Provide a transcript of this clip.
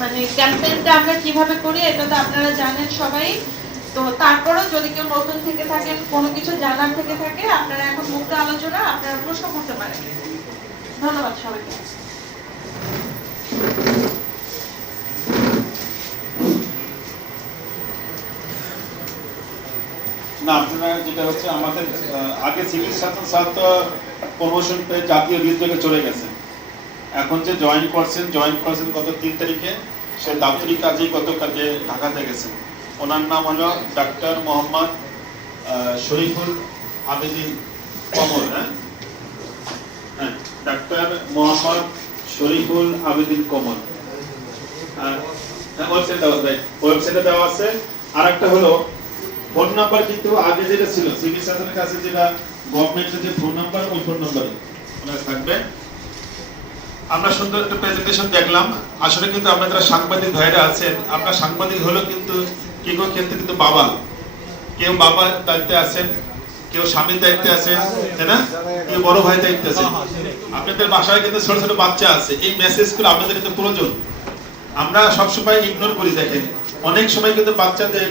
মানে ক্যাম্পেইনটা আমরা কিভাবে করি এটা তো আপনারা জানেন সবাই। তো তারপরেও যদি কেউ নতুন থেকে থাকেন, কোনো কিছু জানার থেকে থাকে, আপনারা এখন মুক্ত আলোচনা, আপনারা প্রশ্ন করতে পারেন। ধন্যবাদ সবাইকে। না, আপনারা যেটা হচ্ছে আমাদের আগে সিভিল সার্জন স্যার তো প্রমোশন পেয়ে জাতীয় হৃদরোগে চলে গেছেন। এখন যে জয়েন করছেন গত 3 তারিখে, সে দাপ্তরিক কাজেই গত কাজে ঢাকাতে গেছেন। ওনার নাম হলো ডাক্তার মোহাম্মদ শরীফুল আবেদিন কমল। হ্যাঁ, ডাক্তার মোহাম্মদ শরীফুল আবেদিন কমল। ওয়েবসাইটে দেওয়া আছে। আর একটা হলো ফোন নাম্বার, কিন্তু আগে যেটা ছিল সিভিল সার্জনের কাছে, যেটা গভর্নমেন্টের যে ফোন নাম্বার, ওই ফোন নাম্বারে ওনার থাকবে। আমরা সুন্দর একটা প্রেজেন্টেশন দেখলাম। আসলে কিন্তু আমরা যারা সাংবাদিক ভাইরা আছেন, আপনার সাংবাদিক হলো কিন্তু কেউ ক্ষেত্রে কিন্তু বাবা, কেউ বাবার দায়িত্বে আছেন, কেউ স্বামীর দায়িত্বে আছে, তাই না? কেউ বড় ভাইয়ের দায়িত্বে আছে। আপনাদের বাসায় কিন্তু ছোট ছোট বাচ্চা আছে, এই মেসেজগুলো আপনাদের কিন্তু প্রয়োজন। আমরা সবসময় ইগনোর করি। দেখেন, অনেক সময় কিন্তু বাচ্চাদের